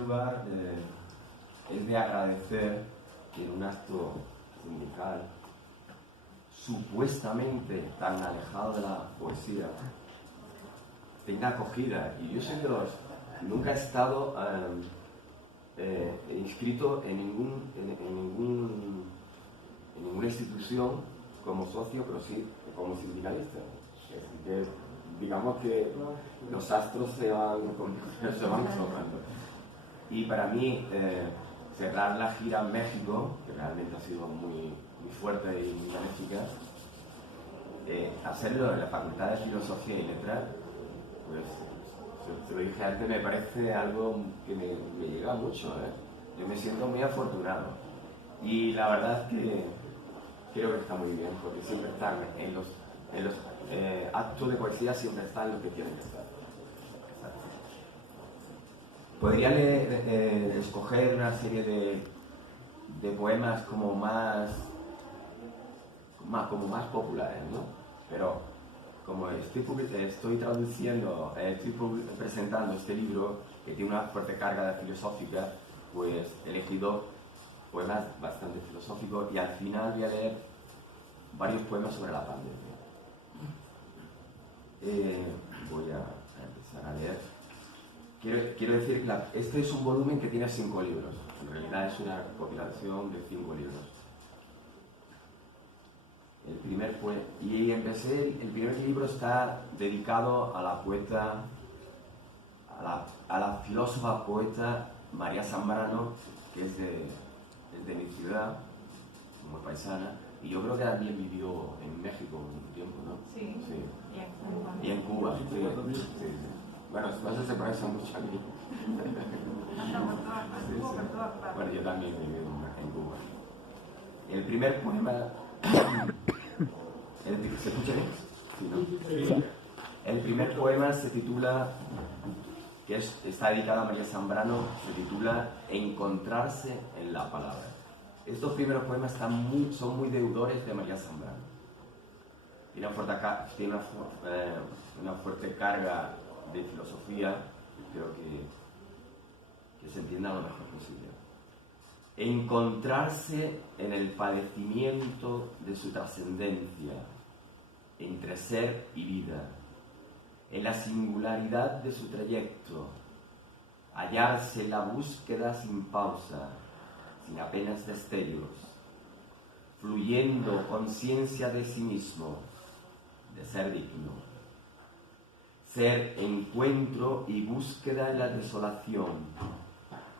lugar, es de agradecer que en un acto sindical supuestamente tan alejado de la poesía tenga acogida. Y yo soy de los... Nunca he estado inscrito en ninguna institución como socio, pero sí como sindicalista. Así que digamos que los astros se van tocando. Y para mí, cerrar la gira en México, que realmente ha sido muy fuerte y muy benéfica, hacerlo en la Facultad de Filosofía y Letras, pues se lo dije antes, me parece algo que me llega mucho. Yo me siento muy afortunado. Y la verdad es que creo que está muy bien, porque siempre están en los actos de poesía, siempre están los que tienen que estar. Podría escoger una serie de poemas como más populares, ¿no? Pero como estoy traduciendo, estoy presentando este libro que tiene una fuerte carga filosófica, pues he elegido poemas bastante filosóficos y al final voy a leer varios poemas sobre la pandemia. Voy a empezar a leer. Quiero decir que este es un volumen que tiene 5 libros. En realidad es una recopilación de 5 libros. El primer libro está dedicado a la poeta, a la filósofa poeta María Zambrano, que es de mi ciudad, muy paisana, y yo creo que también vivió en México un tiempo, ¿no? Sí. Y en Cuba, sí. Bueno, entonces se parece mucho a mí. Bueno, yo también viví en Cuba. El primer poema... ¿Se escucha bien? Sí, ¿no? Sí. El primer poema se titula, está dedicado a María Zambrano, se titula Encontrarse en la palabra. Estos primeros poemas son muy deudores de María Zambrano. Tiene una fuerte carga de filosofía, creo que se entienda lo mejor posible. Encontrarse en el padecimiento de su trascendencia, entre ser y vida, en la singularidad de su trayecto, hallarse en la búsqueda sin pausa, sin apenas destellos, fluyendo conciencia de sí mismo, de ser digno. Ser encuentro y búsqueda en la desolación,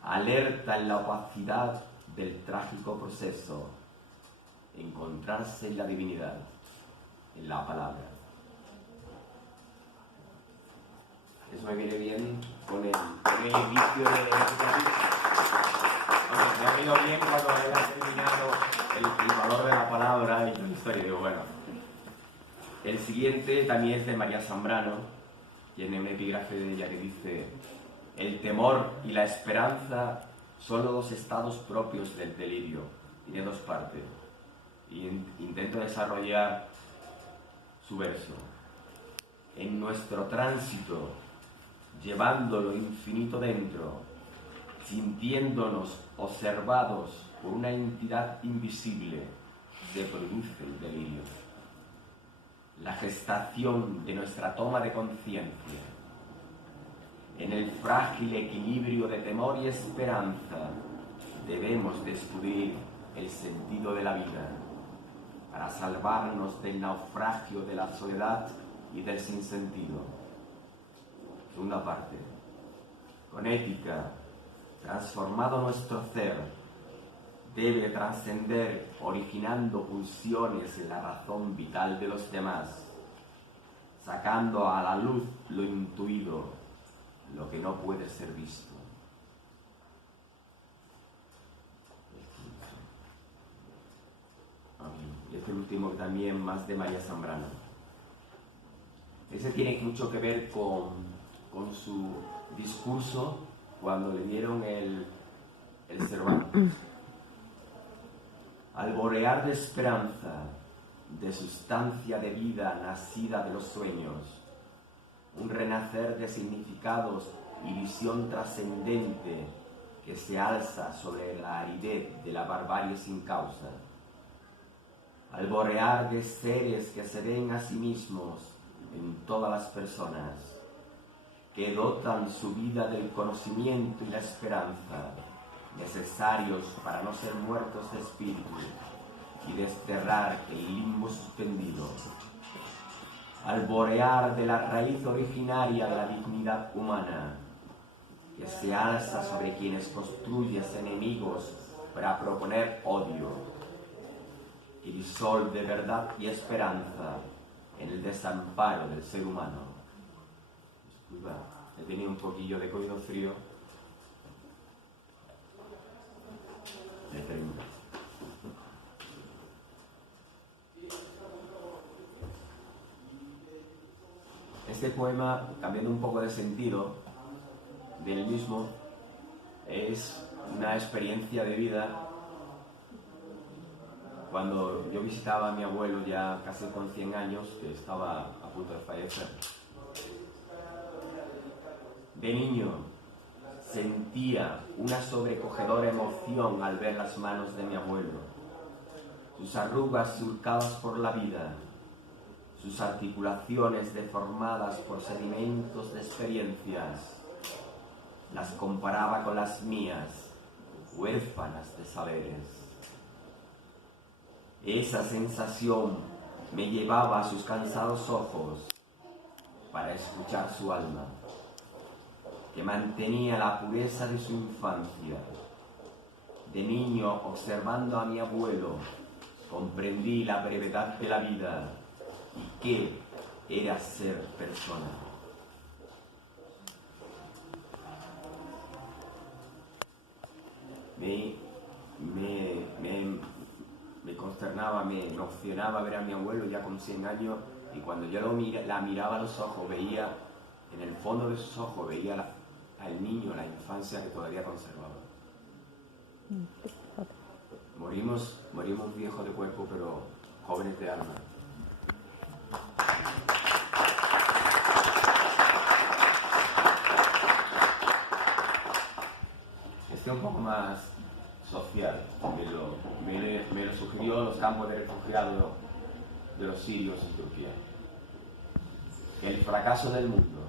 alerta en la opacidad del trágico proceso, encontrarse en la divinidad, en la palabra. Eso me viene bien con el inicio de me ha venido bien cuando he terminado el valor de la palabra y la historia. Digo, bueno. El siguiente también es de María Zambrano, tiene un epígrafe de ella que dice: el temor y la esperanza son los 2 estados propios del delirio. Tiene 2 partes. Y intento desarrollar su verso. En nuestro tránsito, llevando lo infinito dentro, sintiéndonos observados por una entidad invisible, se produce el delirio. La gestación de nuestra toma de conciencia. En el frágil equilibrio de temor y esperanza debemos descubrir el sentido de la vida para salvarnos del naufragio de la soledad y del sinsentido. Segunda parte. Con ética, transformado nuestro ser, debe trascender originando pulsiones en la razón vital de los demás, sacando a la luz lo intuido, lo que no puede ser visto. Y este último también más de María Zambrano. Ese tiene mucho que ver con su discurso cuando le dieron el Cervantes. Alborear de esperanza, de sustancia de vida nacida de los sueños, un renacer de significados y visión trascendente que se alza sobre la aridez de la barbarie sin causa, al borear de seres que se ven a sí mismos en todas las personas, que dotan su vida del conocimiento y la esperanza necesarios para no ser muertos de espíritu y desterrar el limbo suspendido, al borear de la raíz originaria de la dignidad humana, que se alza sobre quienes construyes enemigos para proponer odio, y disolve verdad y esperanza en el desamparo del ser humano. Disculpa, he tenido un poquillo de coido frío. Me termino. Este poema, cambiando un poco de sentido del mismo, es una experiencia de vida. Cuando yo visitaba a mi abuelo ya casi con 100 años, que estaba a punto de fallecer, de niño sentía una sobrecogedora emoción al ver las manos de mi abuelo, sus arrugas surcadas por la vida, sus articulaciones deformadas por sedimentos de experiencias. Las comparaba con las mías, huérfanas de saberes. Esa sensación me llevaba a sus cansados ojos para escuchar su alma, que mantenía la pureza de su infancia. De niño, observando a mi abuelo, comprendí la brevedad de la vida y qué era ser persona. Me consternaba, me emocionaba ver a mi abuelo ya con 100 años, y cuando yo la miraba a los ojos, veía, en el fondo de sus ojos, veía al niño, la infancia que todavía conservaba. Morimos viejos de cuerpo, pero jóvenes de alma. Este un poco más social, me lo sugirió los campos de refugiados de los sirios en Turquía. El fracaso del mundo.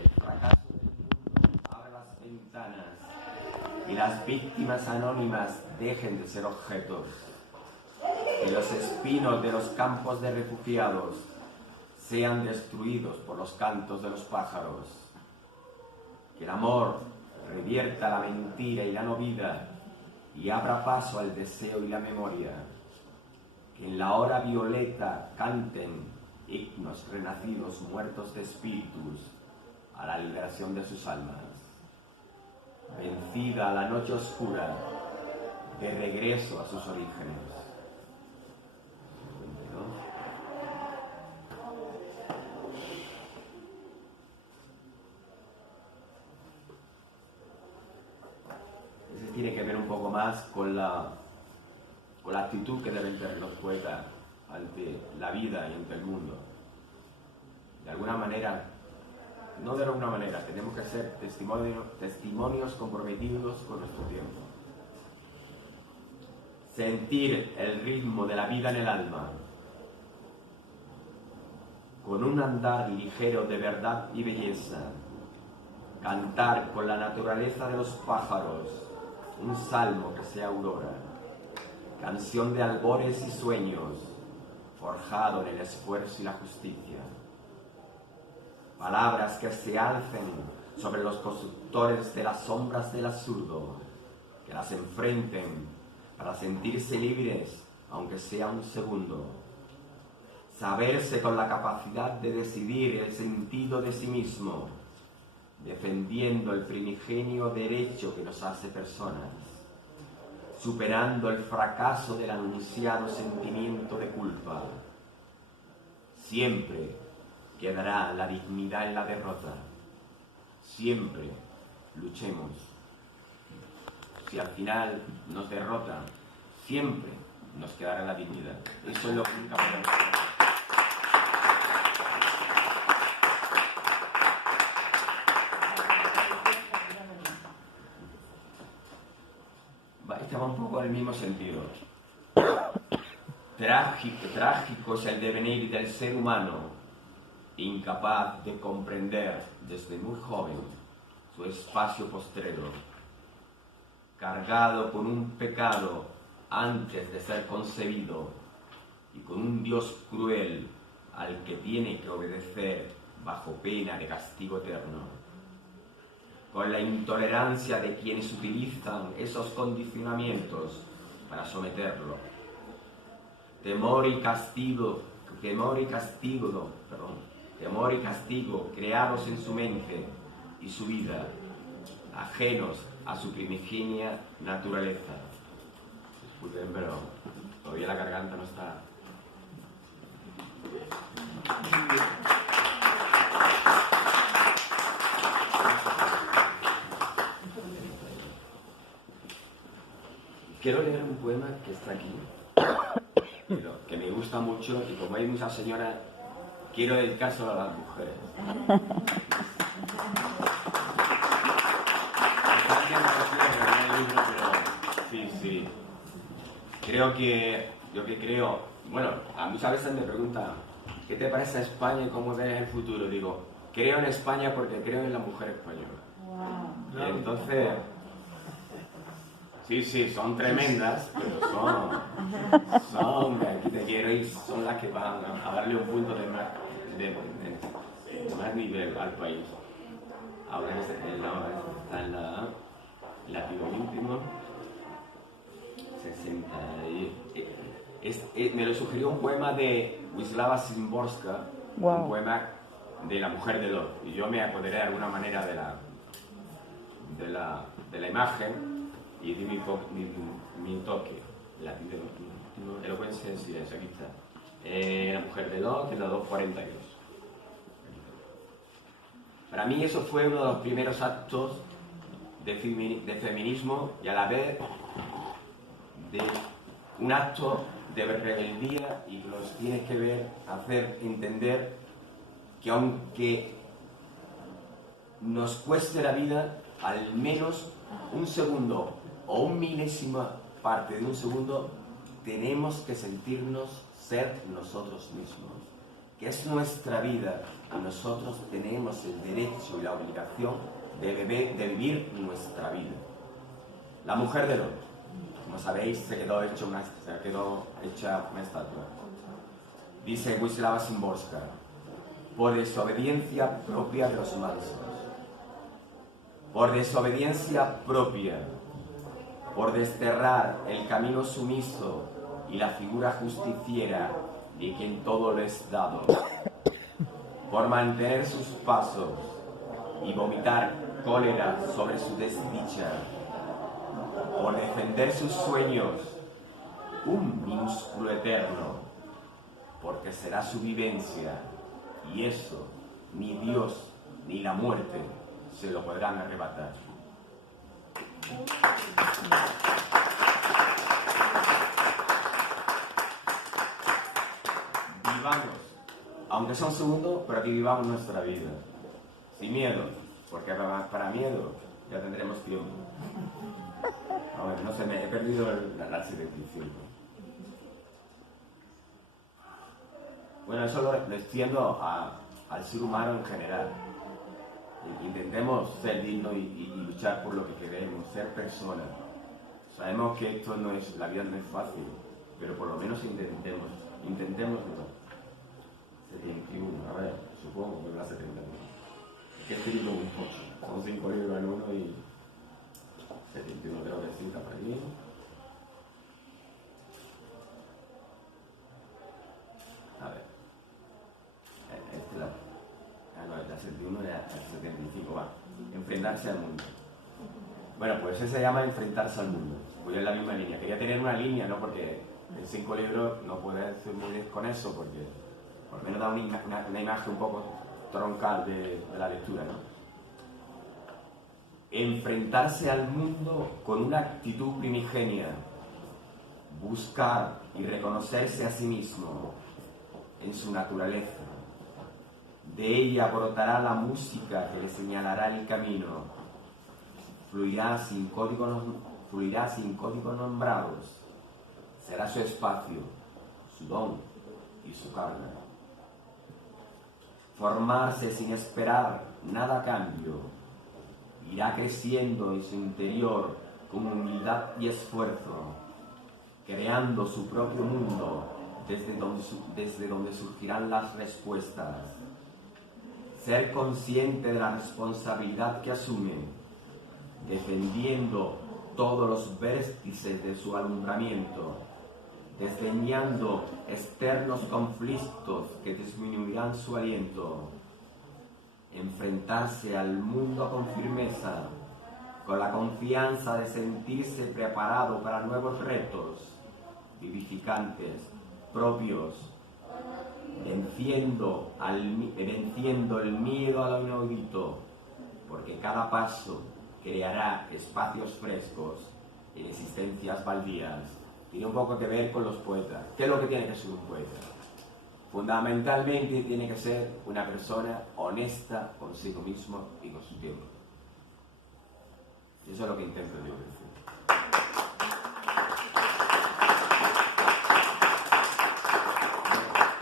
El fracaso del mundo abre las ventanas y las víctimas anónimas dejen de ser objetos. Que los espinos de los campos de refugiados sean destruidos por los cantos de los pájaros. Que el amor revierta la mentira y la no vida y abra paso al deseo y la memoria. Que en la hora violeta canten himnos renacidos muertos de espíritus a la liberación de sus almas. Vencida la noche oscura, de regreso a sus orígenes. Ese tiene que ver un poco más con la actitud que deben tener los poetas ante la vida y ante el mundo. De alguna manera, no de alguna manera, tenemos que ser testimonios comprometidos con nuestro tiempo. Sentir el ritmo de la vida en el alma, con un andar ligero de verdad y belleza. Cantar con la naturaleza de los pájaros, un salmo que sea aurora. Canción de albores y sueños, forjado en el esfuerzo y la justicia. Palabras que se alcen sobre los constructores de las sombras del absurdo, que las enfrenten para sentirse libres, aunque sea un segundo. Saberse con la capacidad de decidir el sentido de sí mismo, defendiendo el primigenio derecho que nos hace personas, superando el fracaso del anunciado sentimiento de culpa. Siempre quedará la dignidad en la derrota. Siempre luchemos. Si al final nos derrotan, siempre nos quedará la dignidad. Eso es lo que nunca podemos hacer. este va un poco en el mismo sentido. Trágico es el devenir del ser humano, incapaz de comprender desde muy joven su espacio postrero, cargado con un pecado antes de ser concebido y con un Dios cruel al que tiene que obedecer bajo pena de castigo eterno, con la intolerancia de quienes utilizan esos condicionamientos para someterlo. Temor y castigo creados en su mente y su vida, ajenos a su primigenia naturaleza. Disculpen, pero todavía la garganta no está. Quiero leer un poema que está aquí, que me gusta mucho, y como hay muchas señoras, quiero dedicárselo a las mujeres. Sí. Bueno, a muchas veces me preguntan, ¿qué te parece España y cómo ves el futuro? Digo, creo en España porque creo en la mujer española. Wow. Y entonces, sí, son tremendas, pero son aquí te quiero y son las que van a darle un punto de más nivel al país. Ahora está en la tiro íntimo. 60. Me lo sugirió un poema de Wisława Szymborska, wow. Un poema de la mujer de Lot. Y yo me apoderé de alguna manera de la imagen y di mi toque. La elocuencia en silencio, aquí está. La mujer de Lot en la 242. Para mí eso fue uno de los primeros actos de feminismo y a la vez de un acto de rebeldía, y nos tienes que hacer entender que aunque nos cueste la vida, al menos un segundo o un milésima parte de un segundo, tenemos que sentirnos ser nosotros mismos, que es nuestra vida y nosotros tenemos el derecho y la obligación de vivir nuestra vida. La mujer de Lot, como sabéis, se quedó hecha una estatua. Dice Wisława Szymborska, por desobediencia propia de los mansos, por desobediencia propia, por desterrar el camino sumiso y la figura justiciera de quien todo le es dado, por mantener sus pasos y vomitar cólera sobre su desdicha, por defender sus sueños, un minúsculo eterno, porque será su vivencia, y eso ni Dios ni la muerte se lo podrán arrebatar. Vivamos, aunque sea un segundo, pero que vivamos nuestra vida, sin miedo, porque para miedo ya tendremos tiempo. A ver, no sé, me he perdido la 75. Bueno, eso lo extiendo al ser humano en general. Intentemos ser dignos y luchar por lo que queremos, ser personas. Sabemos que esto no es, la vida no es fácil, pero por lo menos intentémoslo. 71, a ver, supongo que va a 71. Es que estoy con un pocho, son 5 libros en uno y 71 creo que sí, está por aquí. A ver, la 71 era el 75, va. Enfrentarse al mundo. Bueno, pues ese se llama enfrentarse al mundo. Voy en la misma línea. Quería tener una línea, ¿no? Porque en 5 libros no puedes hacer muy bien con eso, porque por lo menos da una imagen un poco troncal de la lectura, ¿no? Enfrentarse al mundo con una actitud primigenia, buscar y reconocerse a sí mismo en su naturaleza. De ella brotará la música que le señalará el camino, fluirá sin fluirá sin códigos nombrados. Será su espacio, su don y su carga. Formarse sin esperar nada a cambio. Irá creciendo en su interior con humildad y esfuerzo, creando su propio mundo desde donde surgirán las respuestas. Ser consciente de la responsabilidad que asume, defendiendo todos los vértices de su alumbramiento, desdeñando externos conflictos que disminuirán su aliento. Enfrentarse al mundo con firmeza, con la confianza de sentirse preparado para nuevos retos, vivificantes, propios, venciendo el miedo a lo inaudito, porque cada paso creará espacios frescos en existencias baldías. Tiene un poco que ver con los poetas. ¿Qué es lo que tiene que ser un poeta? Fundamentalmente tiene que ser una persona honesta consigo mismo y con su tiempo. Y eso es lo que intento yo decir.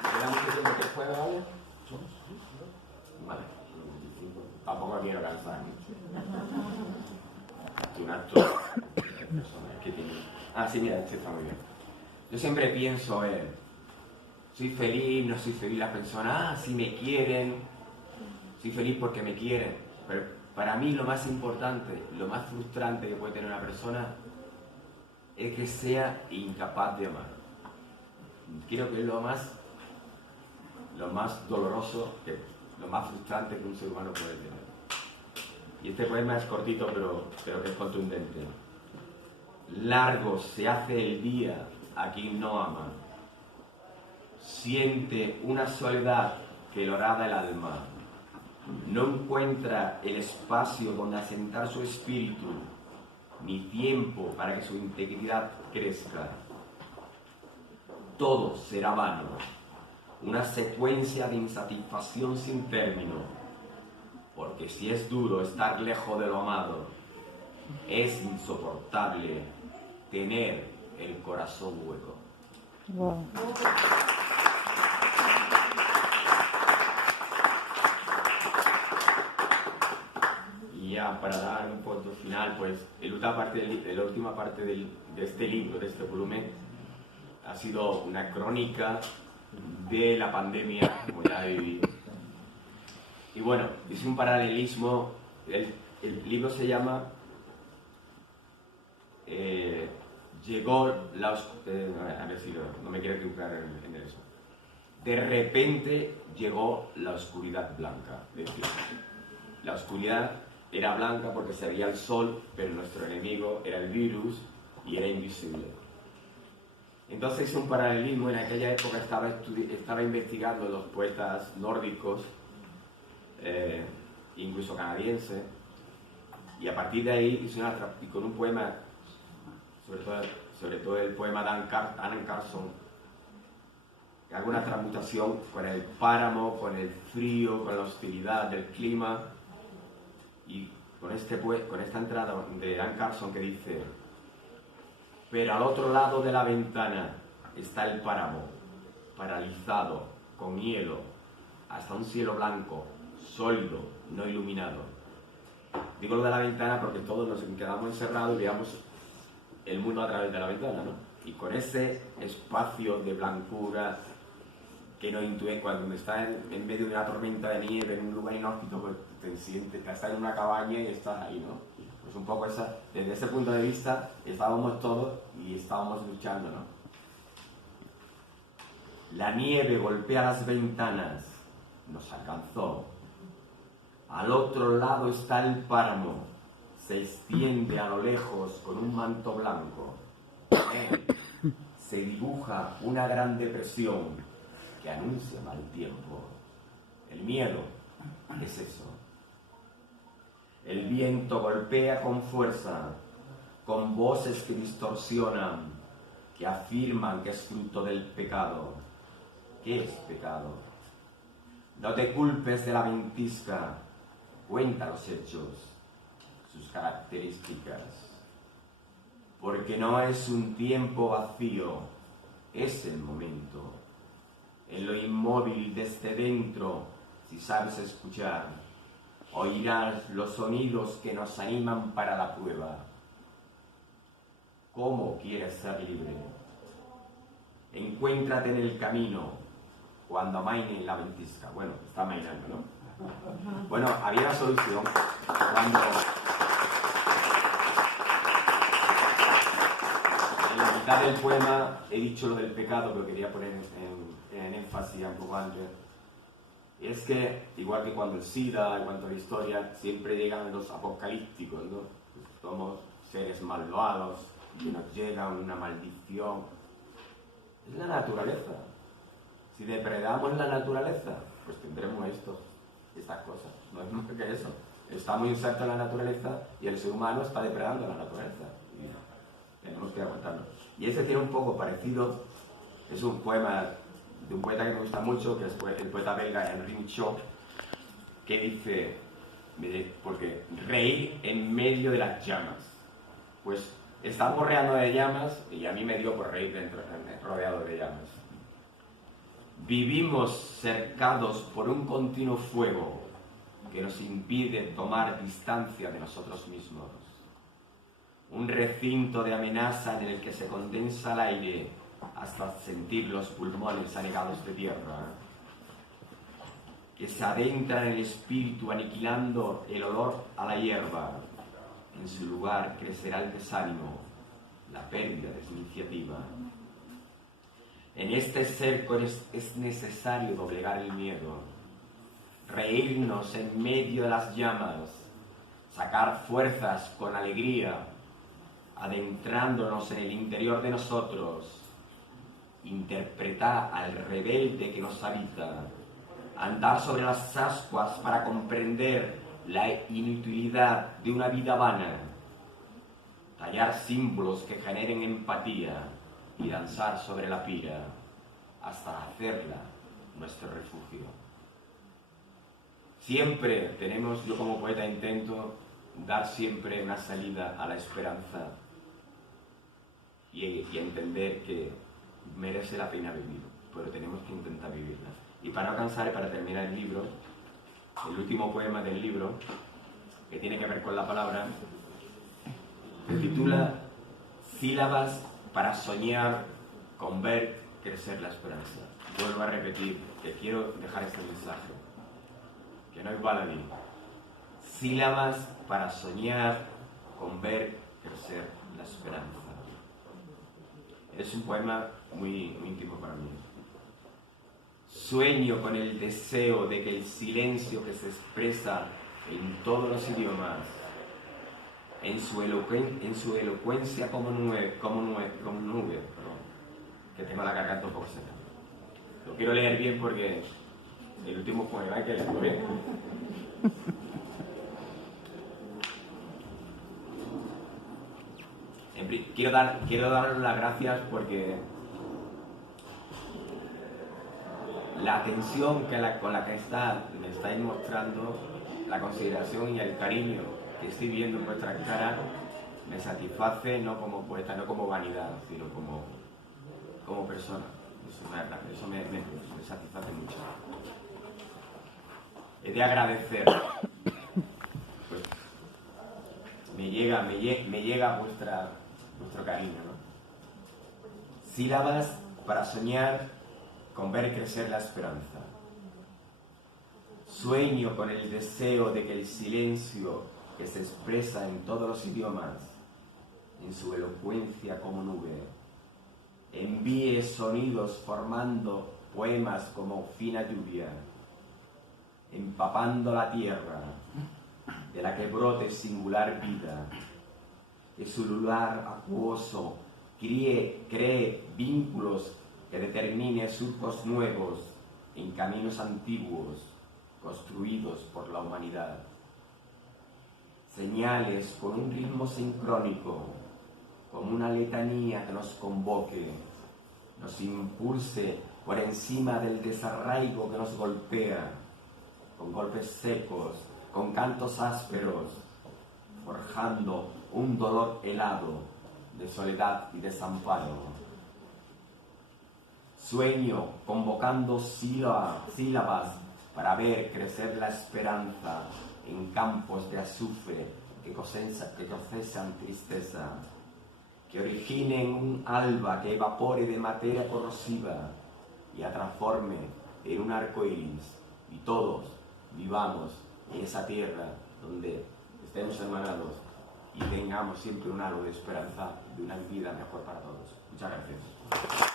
¿Me queda mucho tiempo que pueda, vale? Vale. Tampoco quiero cansar. Un acto que tiene. Ah, sí, mira, este está muy bien. Yo siempre pienso, soy feliz, no soy feliz, las personas, si me quieren, soy feliz porque me quieren. Pero para mí lo más importante, lo más frustrante que puede tener una persona es que sea incapaz de amar. Creo que es lo más doloroso, lo más frustrante que un ser humano puede tener. Y este poema es cortito, pero que es contundente. Largo se hace el día a quien no ama. Siente una soledad que le horada el alma. No encuentra el espacio donde asentar su espíritu, ni tiempo para que su integridad crezca. Todo será vano, una secuencia de insatisfacción sin término. Porque si es duro estar lejos de lo amado, es insoportable tener el corazón hueco. Wow. Y ya para dar un punto final, pues la última parte de este libro, de este volumen, ha sido una crónica de la pandemia como ya he vivido. Y bueno, es un paralelismo. El libro se llama Llegó la oscuridad. A ver si no me quiero equivocar en eso. De repente llegó la oscuridad blanca. Es decir, la oscuridad era blanca porque se veía el sol, pero nuestro enemigo era el virus y era invisible. Entonces es un paralelismo. En aquella época estaba investigando los poetas nórdicos, incluso canadiense, y a partir de ahí y con un poema, sobre todo el poema de Anne Carson, que hago una transmutación con el páramo, con el frío, con la hostilidad del clima, y con esta entrada de Anne Carson que dice: pero al otro lado de la ventana está el páramo, paralizado, con hielo, hasta un cielo blanco, sólido, no iluminado. Digo lo de la ventana porque todos nos quedamos encerrados y veamos el mundo a través de la ventana, ¿no? Y con ese espacio de blancura que no intuye cuando estás en medio de una tormenta de nieve en un lugar inhóspito, pues te sientes, estás en una cabaña y estás ahí, ¿no? Pues un poco desde ese punto de vista estábamos todos y estábamos luchando, ¿no? La nieve golpea las ventanas, nos alcanzó. Al otro lado está el páramo, se extiende a lo lejos con un manto blanco. Se dibuja una gran depresión que anuncia mal tiempo. El miedo es eso. El viento golpea con fuerza, con voces que distorsionan, que afirman que es fruto del pecado. ¿Qué es pecado? No te culpes de la ventisca. Cuenta los hechos, sus características. porque no es un tiempo vacío, es el momento. En lo inmóvil desde dentro, si sabes escuchar, oirás los sonidos que nos animan para la prueba. ¿Cómo quieres ser libre? Encuéntrate en el camino cuando amaine la ventisca. Bueno, está amainando, ¿no? Bueno, había una solución cuando en la mitad del poema he dicho lo del pecado, pero quería poner en énfasis un poco antes. Y es que, igual que cuando el SIDA, en cuanto a la historia, siempre llegan los apocalípticos, ¿no? Somos seres malvados, que nos llega una maldición. Es la naturaleza. Si depredamos la naturaleza, pues tendremos estas cosas. No es más que eso. Estamos insertos en la naturaleza y el ser humano está depredando la naturaleza. Y tenemos que aguantarlo. Y ese tiene un poco parecido, es un poema de un poeta que me gusta mucho, que es el poeta belga Henri Shaw, que dice, porque reír en medio de las llamas. Pues estamos rodeando de llamas y a mí me dio por reír rodeado de llamas. Vivimos cercados por un continuo fuego que nos impide tomar distancia de nosotros mismos. Un recinto de amenaza en el que se condensa el aire hasta sentir los pulmones anegados de tierra, que se adentra en el espíritu aniquilando el olor a la hierba. En su lugar crecerá el desánimo, la pérdida de iniciativa. En este cerco es necesario doblegar el miedo, reírnos en medio de las llamas, sacar fuerzas con alegría, adentrándonos en el interior de nosotros, interpretar al rebelde que nos habita, andar sobre las ascuas para comprender la inutilidad de una vida vana, tallar símbolos que generen empatía y danzar sobre la pira hasta hacerla nuestro refugio. Siempre tenemos, yo como poeta intento dar siempre una salida a la esperanza y entender que merece la pena vivir, pero tenemos que intentar vivirla. Y para no cansar y para terminar el libro, el último poema del libro, que tiene que ver con la palabra, se titula Sílabas para soñar con ver crecer la esperanza. Vuelvo a repetir que quiero dejar este mensaje, que no es baladí. Sílabas para soñar con ver crecer la esperanza. Es un poema muy íntimo para mí. Sueño con el deseo de que el silencio que se expresa en todos los idiomas, en su elocuencia como nube, que tengo la garganta un poco seca. Lo quiero leer bien porque el último poema hay que leerlo bien. Quiero dar las gracias porque la atención con la que me estáis mostrando, la consideración y el cariño que estoy viendo en vuestras caras, me satisface no como poeta, no como vanidad, sino como persona. Eso me satisface mucho. He de agradecer. Pues, me llega vuestro cariño, ¿no? Sílabas para soñar con ver crecer la esperanza. Sueño con el deseo de que el silencio que se expresa en todos los idiomas, en su elocuencia como nube, envíe sonidos formando poemas como fina lluvia, empapando la tierra de la que brote singular vida, que su lugar acuoso cree vínculos que determine surcos nuevos en caminos antiguos construidos por la humanidad. Señales con un ritmo sincrónico, como una letanía que nos convoque, nos impulse por encima del desarraigo que nos golpea, con golpes secos, con cantos ásperos, forjando un dolor helado de soledad y desamparo. Sueño convocando sílabas para ver crecer la esperanza en campos de azufre que cosechan tristeza, que originen un alba que evapore de materia corrosiva y la transforme en un arco iris, y todos vivamos en esa tierra donde estemos hermanados y tengamos siempre un halo de esperanza de una vida mejor para todos. Muchas gracias.